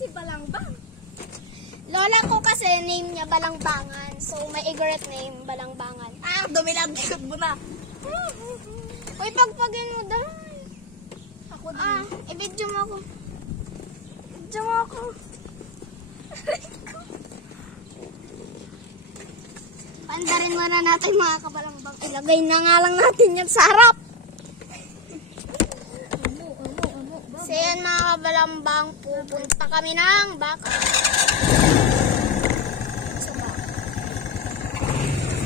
si Balangbang. Lola ko kasi name niya Balangbangan. So may igorot name Balangbangan. Ah, dumilag-likod mo na. Uy, pagpagin mo dahil. Ako din. Ah, i-video mo ako. Video mo ako. Pandarin muna natin mga kabalangbang. Ilagay na nga lang natin yan sa harap. So yan mga kabalambang, pupunta kami ng baka.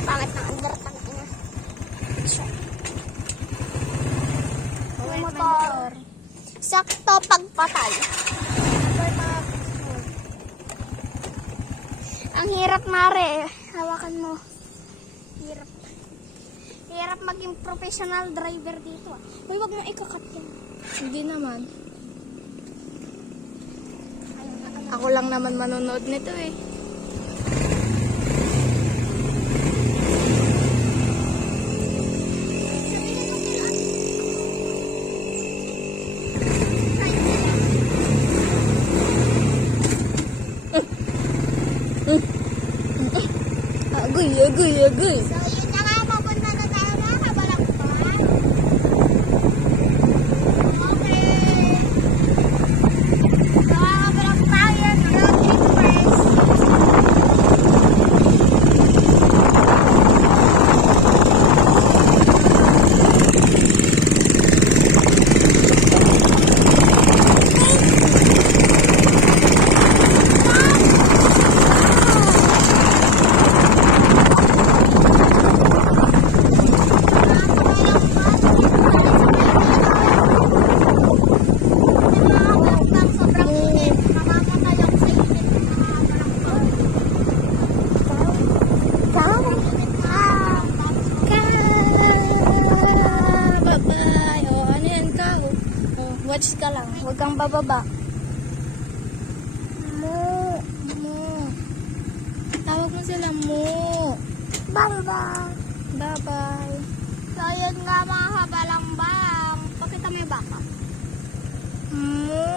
Pangit na undertang ina. Motor. Sakto pagpatay. Ang hirap mare. Hawakan mo. Hirap. Hirap maging professional driver dito. Uy, wag mo ikakat yan. Hindi naman. Ako lang naman manonood nito eh. Agoy. So, yun na nga, papunta na tayo mga kabalanggbang. Okay. So, mga kabalanggbang, yan, road trip first. Watch ka lang, huwag kang bababa. Mo. Tawag mo sila mo. Bang-bang. Bye-bye. So, yun nga mga kabalambang. Pakita mo yung baka. Mo.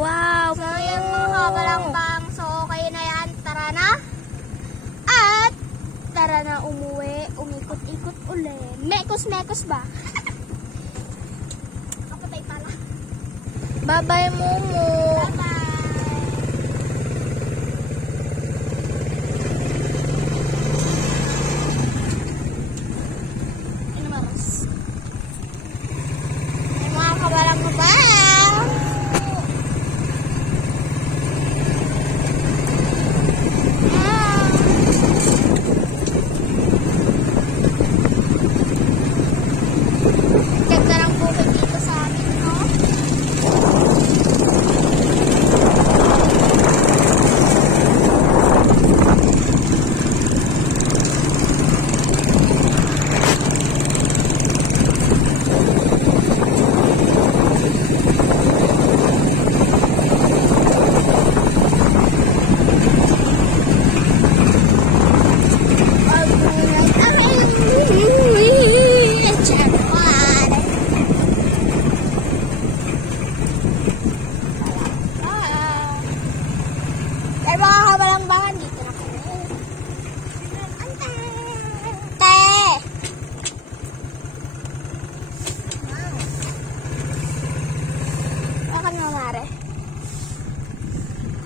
Wow. So, yun mga kabalambang. So, okay na yan. Tara na. At, tara na umuwi. Umikot-ikot uli. Mekos-mekos ba? Kapatay pala. Bye-bye, Momo. Bye-bye. Mga kabalambang. Ganda ng bukid dito sa amin, no?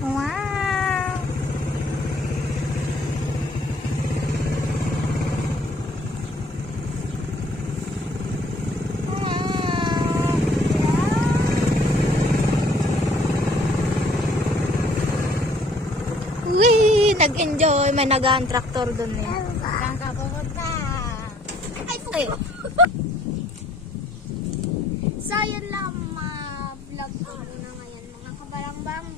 Wow. Uy, nag-enjoy. May nagaan traktor doon eh. Saan ka pupunta? Ay, pupunta. So, yun lang vlog ko muna ngayon mga kabalambang.